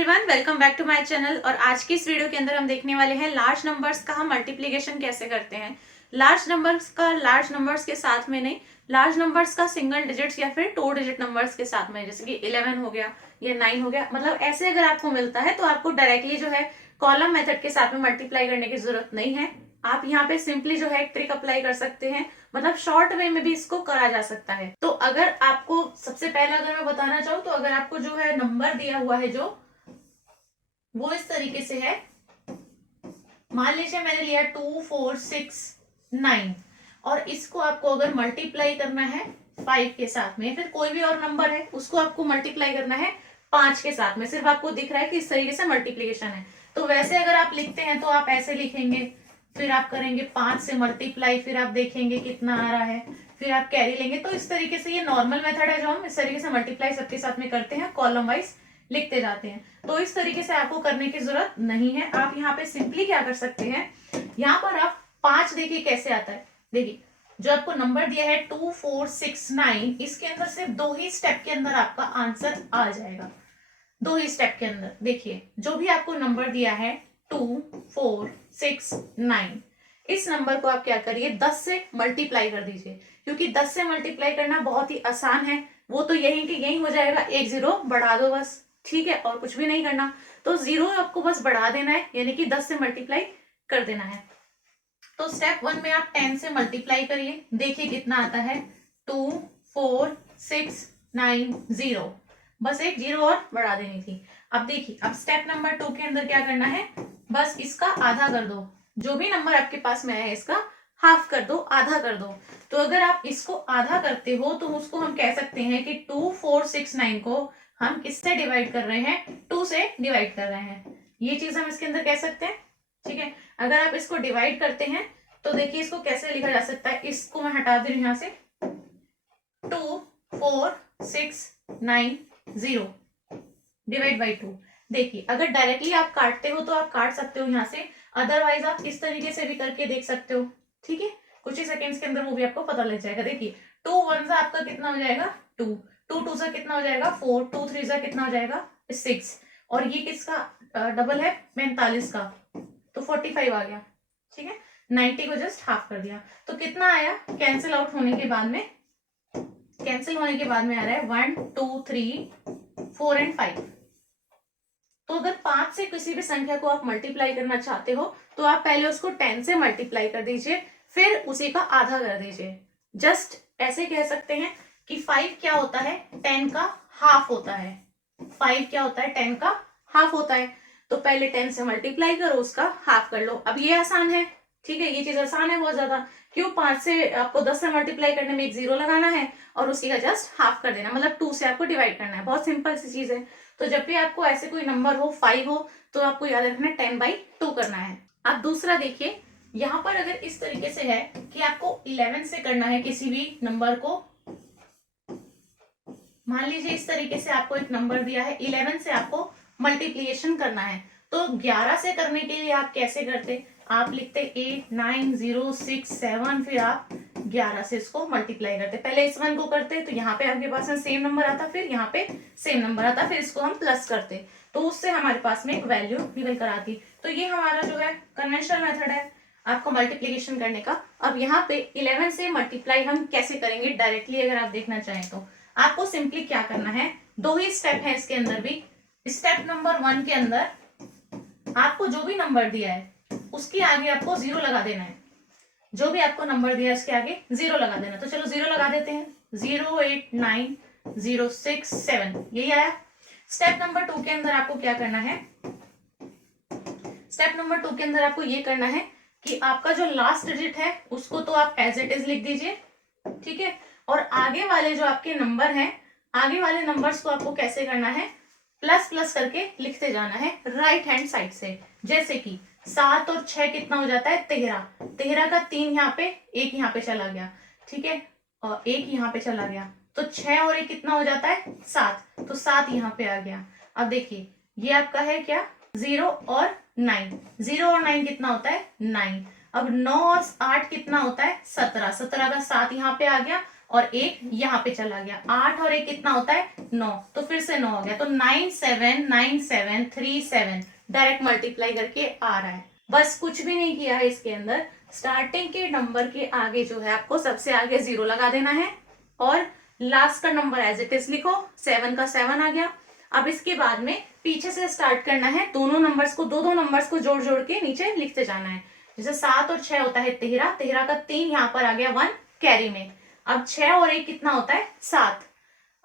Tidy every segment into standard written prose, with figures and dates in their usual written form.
Everyone, welcome back to my channel. और आज की इस वीडियो के अंदर हम देखने वाले हैं लार्ज नंबर्स का हम मल्टीप्लिकेशन कैसे करते हैं। लार्ज नंबर्स के साथ में नहीं, लार्ज नंबर्स का सिंगल डिजिट्स या फिर 2 डिजिट नंबर्स के साथ में, जैसे कि 11 हो गया या 9 हो गया, मतलब ऐसे अगर आपको मिलता है तो आपको डायरेक्टली जो है कॉलम मेथड के साथ में मल्टीप्लाई करने की जरूरत नहीं है। आप यहाँ पे सिंपली जो है एक ट्रिक अप्लाई कर सकते हैं, मतलब शॉर्ट वे में भी इसको करा जा सकता है। तो अगर आपको सबसे पहले अगर मैं बताना चाहूँ तो अगर आपको जो है नंबर दिया हुआ है जो वो इस तरीके से है, मान लीजिए मैंने लिया 2 4 6 9 और इसको आपको अगर मल्टीप्लाई करना है 5 के साथ में, फिर कोई भी और नंबर है उसको आपको मल्टीप्लाई करना है 5 के साथ में। सिर्फ आपको दिख रहा है कि इस तरीके से मल्टीप्लीकेशन है। तो वैसे अगर आप लिखते हैं तो आप ऐसे लिखेंगे, फिर आप करेंगे 5 से मल्टीप्लाई, फिर आप देखेंगे कितना आ रहा है, फिर आप कैरी लेंगे। तो इस तरीके से ये नॉर्मल मेथड है जो हम इस तरीके से मल्टीप्लाई सबके साथ में करते हैं, कॉलम वाइज लिखते जाते हैं। तो इस तरीके से आपको करने की जरूरत नहीं है। आप यहाँ पे सिंपली क्या कर सकते हैं, यहाँ पर आप 5 देखिए कैसे आता है। देखिए जो आपको नंबर दिया है 2 4 6 9, इसके अंदर सिर्फ 2 ही स्टेप के अंदर आपका आंसर आ जाएगा। 2 ही स्टेप के अंदर देखिए जो भी आपको नंबर दिया है 2 4 6 9, इस नंबर को आप क्या करिए 10 से मल्टीप्लाई कर दीजिए, क्योंकि 10 से मल्टीप्लाई करना बहुत ही आसान है। वो तो यही कि यही हो जाएगा, एक जीरो बढ़ा दो बस, ठीक है, और कुछ भी नहीं करना। तो जीरो आपको बस बढ़ा देना है, यानी कि 10 से मल्टीप्लाई कर देना है। तो स्टेप 1 में आप 10 से मल्टीप्लाई करिए, देखिए कितना आता है 2 4 6 9 0, बस एक जीरो और बढ़ा देनी थी। अब देखिए अब स्टेप नंबर 2 के अंदर क्या करना है, बस इसका आधा कर दो, जो भी नंबर आपके पास में है इसका हाफ कर दो, आधा कर दो। तो अगर आप इसको आधा करते हो तो उसको हम कह सकते हैं कि 2 4 6 9 को हम किससे डिवाइड कर रहे हैं, 2 से डिवाइड कर रहे हैं। ये चीज हम इसके अंदर कह सकते हैं, ठीक है। अगर आप इसको डिवाइड करते हैं तो देखिए इसको कैसे लिखा जा सकता है, इसको मैं हटा दे रही हूं यहां से, 2 4 6 9 0 डिवाइड बाई 2। देखिए अगर डायरेक्टली आप काटते हो तो आप काट सकते हो यहाँ से, अदरवाइज आप इस तरीके से भी करके देख सकते हो, ठीक है। कुछ ही सेकंड्स के अंदर वो भी आपको पता लग जाएगा। देखिए 2 1 सा आपका कितना हो जाएगा 2, 2 2 सा कितना हो जाएगा 4, 2 3 सा कितना हो जाएगा 6, और ये किसका डबल है 45 का, तो 45 आ गया, ठीक है। 90 को जस्ट हाफ कर दिया तो कितना आया, कैंसिल आउट होने के बाद में, कैंसिल होने के बाद में आ रहा है 1 2 3 4 एंड 5। तो अगर 5 से किसी भी संख्या को आप मल्टीप्लाई करना चाहते हो तो आप पहले उसको 10 से मल्टीप्लाई कर दीजिए, फिर उसी का आधा कर दीजिए। जस्ट ऐसे कह सकते हैं कि 5 क्या होता है 10 का हाफ होता है। 5 क्या होता है 10 का हाफ होता है। तो पहले 10 से मल्टीप्लाई करो, उसका हाफ कर लो। अब ये आसान है, ठीक है, ये चीज आसान है बहुत ज्यादा। क्यों, 5 से आपको 10 से मल्टीप्लाई करने में एक जीरो लगाना है और उसी का जस्ट हाफ कर देना, मतलब 2 से आपको डिवाइड करना है। बहुत सिंपल सी चीज है। तो जब भी आपको ऐसे कोई नंबर हो 5 हो तो आपको याद रखना 10/2 करना है। अब दूसरा देखिए, यहाँ पर अगर इस तरीके से है कि आपको 11 से करना है किसी भी नंबर को, मान लीजिए इस तरीके से आपको एक नंबर दिया है 11 से आपको मल्टीप्लिकेशन करना है, तो 11 से करने के लिए आप कैसे करते, आप लिखते 8 9 0 6 7, फिर आप 11 से इसको मल्टीप्लाई करते। पहले इस वन को करते तो यहाँ पे आपके पास में सेम नंबर आता, फिर यहाँ पे सेम नंबर आता, फिर इसको हम प्लस करते तो उससे हमारे पास में एक वैल्यू निकल कर आती। तो ये हमारा जो है कन्वेंशनल मेथड है आपको मल्टीप्लिकेशन करने का। अब यहाँ पे 11 से मल्टीप्लाई हम कैसे करेंगे डायरेक्टली, अगर आप देखना चाहें तो आपको सिंपली क्या करना है, 2 ही स्टेप है इसके अंदर भी। स्टेप नंबर 1 के अंदर आपको जो भी नंबर दिया है उसके आगे आपको जीरो लगा देना है। जो भी आपको नंबर दिया है उसके आगे जीरो लगा देना। तो चलो जीरो लगा देते हैं, 0 8 9 0 6 7, यही आया। स्टेप नंबर 2 के अंदर आपको क्या करना है, स्टेप नंबर 2 के अंदर आपको ये करना है कि आपका जो लास्ट डिजिट है उसको तो आप एज इट इज लिख दीजिए, ठीक है। और आगे वाले जो आपके नंबर हैं, आगे वाले नंबर्स को आपको कैसे करना है, प्लस प्लस करके लिखते जाना है राइट हैंड साइड से। जैसे कि 7 और 6 कितना हो जाता है 13, 13 का 3 यहाँ पे, एक यहाँ पे चला गया, ठीक है, और एक यहाँ पे चला गया, तो 6 और 1 कितना हो जाता है 7, तो 7 यहाँ पे आ गया। अब देखिए ये आपका है क्या 0 और 9, 0 और 9 कितना होता है 9। अब 9 और 8 कितना होता है 17, 17 का 7 यहाँ पे आ गया और एक यहाँ पे चला गया। 8 और 1 कितना होता है 9, तो फिर से 9 हो गया, तो 979737 डायरेक्ट मल्टीप्लाई करके आ रहा है। बस कुछ भी नहीं किया है इसके अंदर। स्टार्टिंग के नंबर के आगे जो है आपको सबसे आगे 0 लगा देना है और लास्ट का नंबर एज इट इज लिखो। 7 का 7 आ गया। अब इसके बाद में पीछे से स्टार्ट करना है, दोनों नंबर्स को, दो नंबर्स को जोड़ जोड़ के नीचे लिखते जाना है। जैसे 7 और 6 होता है 13, 13 का 3 यहाँ पर आ गया 1 कैरी में। अब 6 और 1 कितना होता है 7,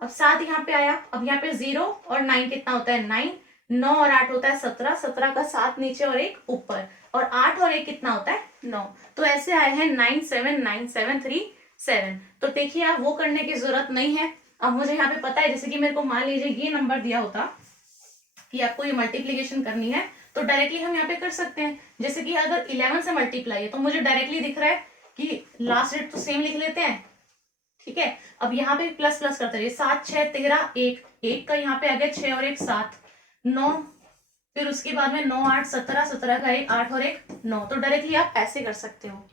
अब 7 यहाँ पे आया। अब यहाँ पे 0 और 9 कितना होता है 9, 9 और 8 होता है 17, 17 का 7 नीचे और 1 ऊपर, और 8 और 1 कितना होता है 9। तो ऐसे आए हैं 979737। तो देखिए आप वो करने की जरूरत नहीं है। अब मुझे यहाँ पे पता है, जैसे कि मेरे को मान लीजिए ये नंबर दिया होता कि आपको ये मल्टीप्लीकेशन करनी है, तो डायरेक्टली हम यहाँ पे कर सकते हैं। जैसे कि अगर 11 से मल्टीप्लाई है तो मुझे डायरेक्टली दिख रहा है कि लास्ट डेट तो सेम लिख लेते हैं, ठीक है। अब यहाँ पे प्लस प्लस करते रहिए, 7 6 13 1, 1 का यहाँ पे आ गया 6 और 1 7, 9, फिर उसके बाद में 9 8 17, 17 का 1 8 और 1 9। तो डायरेक्टली आप ऐसे कर सकते हो।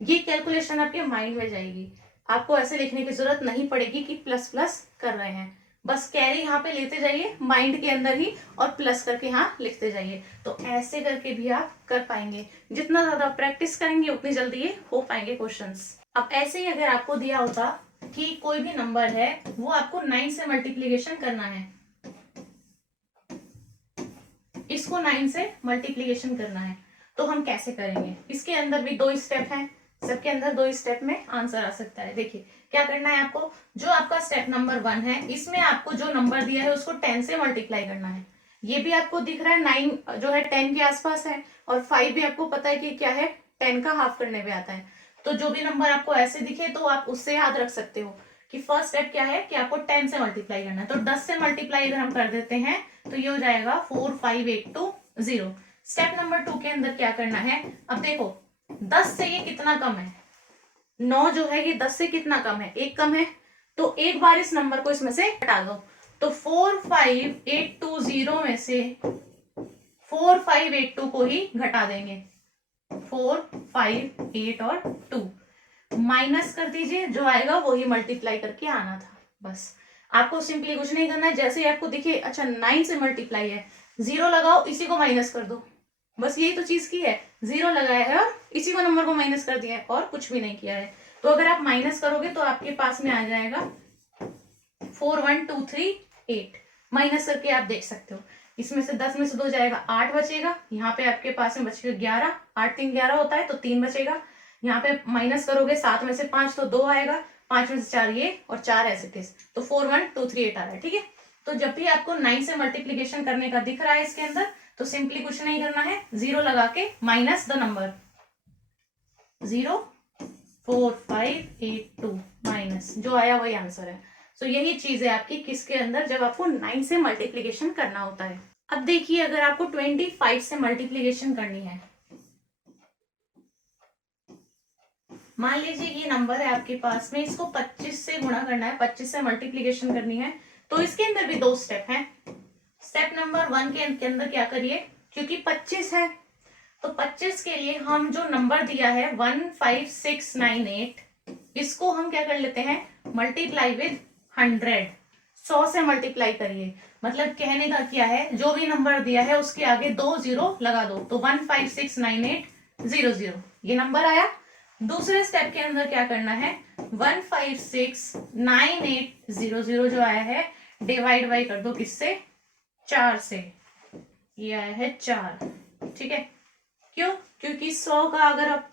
ये कैलकुलेशन आपके माइंड में जाएगी, आपको ऐसे लिखने की जरूरत नहीं पड़ेगी कि प्लस प्लस कर रहे हैं। बस कैरी यहाँ पे लेते जाइए माइंड के अंदर ही और प्लस करके यहाँ लिखते जाइए। तो ऐसे करके भी आप कर पाएंगे। जितना ज्यादा प्रैक्टिस करेंगे उतनी जल्दी ये हो पाएंगे क्वेश्चंस। अब ऐसे ही अगर आपको दिया होता कि कोई भी नंबर है वो आपको 9 से मल्टीप्लीकेशन करना है, इसको 9 से मल्टीप्लीकेशन करना है, तो हम कैसे करेंगे। इसके अंदर भी 2 स्टेप हैं, सबके अंदर 2 स्टेप में आंसर आ सकता है। देखिए क्या करना है आपको, जो आपका स्टेप नंबर 1 है इसमें आपको जो नंबर दिया है उसको 10 से मल्टीप्लाई करना है। ये भी आपको दिख रहा है 9 जो है 10 के आसपास है, और 5 भी आपको पता है कि क्या है 10 का हाफ करने में आता है। तो जो भी नंबर आपको ऐसे दिखे तो आप उससे याद रख सकते हो कि फर्स्ट स्टेप क्या है कि आपको 10 से मल्टीप्लाई करना है। तो 10 से मल्टीप्लाई अगर हम कर देते हैं तो ये हो जाएगा 45820। स्टेप नंबर 2 के अंदर क्या करना है, अब देखो 10 से ये कितना कम है, 9 जो है ये 10 से कितना कम है, 1 कम है। तो एक बार इस नंबर को इसमें से हटा दो, तो 45820 में से 4582 को ही घटा देंगे। 4 5 8 और 2 माइनस कर दीजिए, जो आएगा वही मल्टीप्लाई करके आना था। बस आपको सिंपली कुछ नहीं करना है। जैसे ही आपको दिखे अच्छा 9 से मल्टीप्लाई है, 0 लगाओ, इसी को माइनस कर दो। बस यही तो चीज की है, 0 लगाया है और इसी को नंबर को माइनस कर दिया है और कुछ भी नहीं किया है। तो अगर आप माइनस करोगे तो आपके पास में आ जाएगा 41238। माइनस करके आप देख सकते हो, इसमें से 10 में से 2 जाएगा 8 बचेगा, यहाँ पे आपके पास में बचेगा 11, 8 3 11 होता है तो 3 बचेगा। यहाँ पे माइनस करोगे 7 में से 5 तो 2 आएगा, 5 में से 4 ये और 4 ऐसे टेस, तो 41238 आ रहा है, ठीक है। तो जब भी आपको 9 से मल्टीप्लीकेशन करने का दिख रहा है इसके अंदर, तो सिंपली कुछ नहीं करना है, 0 लगा के माइनस द नंबर 04582 माइनस, जो आया वही आंसर है। तो यही चीज है आपकी किसके अंदर, जब आपको 9 से मल्टीप्लीकेशन करना होता है। अब देखिए अगर आपको 25 से मल्टीप्लीकेशन करनी है, मान लीजिए ये नंबर है आपके पास में, इसको 25 से गुणा करना है, 25 से मल्टीप्लीकेशन करनी है, तो इसके अंदर भी 2 स्टेप हैं। स्टेप नंबर 1 के अंदर क्या करिए, क्योंकि 25 है तो 25 के लिए हम जो नंबर दिया है 15698, इसको हम क्या कर लेते हैं मल्टीप्लाई विद 100, 100 से मल्टीप्लाई करिए। मतलब कहने का क्या है, जो भी नंबर दिया है उसके आगे 2 0 लगा दो, तो 1569800 ये नंबर आया। दूसरे स्टेप के अंदर क्या करना है, 1569800 जो आया है डिवाइड बाई कर दो किससे, 4 से, ये आया है 4, ठीक है। क्यों, क्योंकि 100 का अगर आप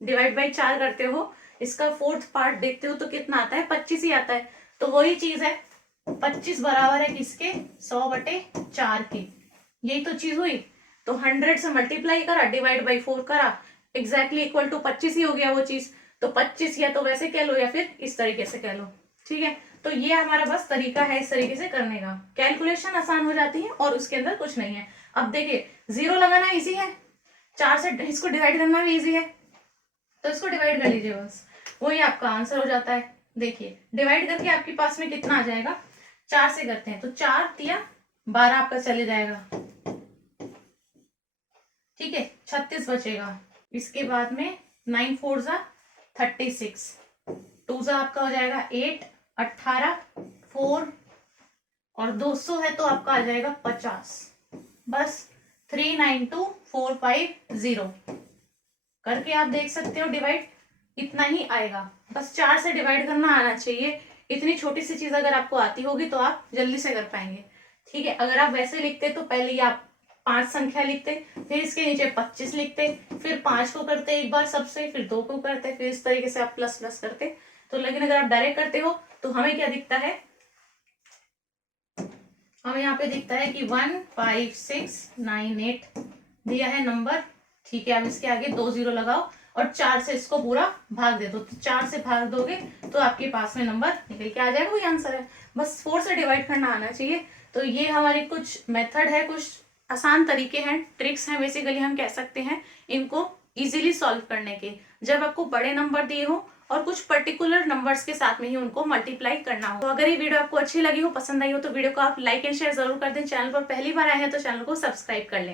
डिवाइड बाई 4 करते हो, इसका 4th पार्ट देखते हो तो कितना आता है 25 ही आता है। तो वही चीज है, 25 बराबर है किसके 100/4 के, यही तो चीज हुई। तो 100 से मल्टीप्लाई करा, डिवाइड बाई 4 करा, एग्जैक्टली इक्वल टू 25 ही हो गया वो चीज। तो 25 या तो वैसे कह लो या फिर इस तरीके से कह लो, ठीक है। तो ये हमारा बस तरीका है इस तरीके से करने का, कैलकुलेशन आसान हो जाती है और उसके अंदर कुछ नहीं है। अब देखिए 0 लगाना इजी है, 4 से इसको डिवाइड करना भी इजी है, तो इसको डिवाइड कर लीजिए, बस वही आपका आंसर हो जाता है। देखिए डिवाइड करके आपके पास में कितना आ जाएगा, 4 से करते हैं तो 4 तिया 12 आपका चले जाएगा, ठीक है, 36 बचेगा। इसके बाद में 9 4 जा 36, 2 से आपका हो जाएगा 8, 18, 4 और 200 है तो आपका आ जाएगा 50। बस 392450 करके आप देख सकते हो डिवाइड, इतना ही आएगा। बस 4 से डिवाइड करना आना चाहिए। इतनी छोटी सी चीज अगर आपको आती होगी तो आप जल्दी से कर पाएंगे। ठीक है, अगर आप वैसे लिखते तो पहले ही आप 5 संख्या लिखते, फिर इसके नीचे 25 लिखते, फिर 5 को करते एक बार सबसे, फिर 2 को करते, फिर इस तरीके से आप प्लस प्लस करते। तो लेकिन अगर आप डायरेक्ट करते हो तो हमें क्या दिखता है, हमें यहाँ पे दिखता है कि 15698 दिया है नंबर। ठीक है, अब इसके आगे 2 जीरो लगाओ और 4 से इसको पूरा भाग दे दो। तो 4 से भाग दोगे तो आपके पास में नंबर निकल के आ जाएगा, वही आंसर है। बस 4 से डिवाइड करना आना चाहिए। तो ये हमारे कुछ मेथड है, कुछ आसान तरीके हैं, ट्रिक्स हैं, बेसिकली हम कह सकते हैं इनको इजीली सॉल्व करने के, जब आपको बड़े नंबर दिए हो और कुछ पर्टिकुलर नंबर्स के साथ में ही उनको मल्टीप्लाई करना हो। तो अगर ये वीडियो आपको अच्छी लगी हो, पसंद आई हो, तो वीडियो को आप लाइक एंड शेयर जरूर कर दें। चैनल पर पहली बार आए हैं तो चैनल को सब्सक्राइब कर लें।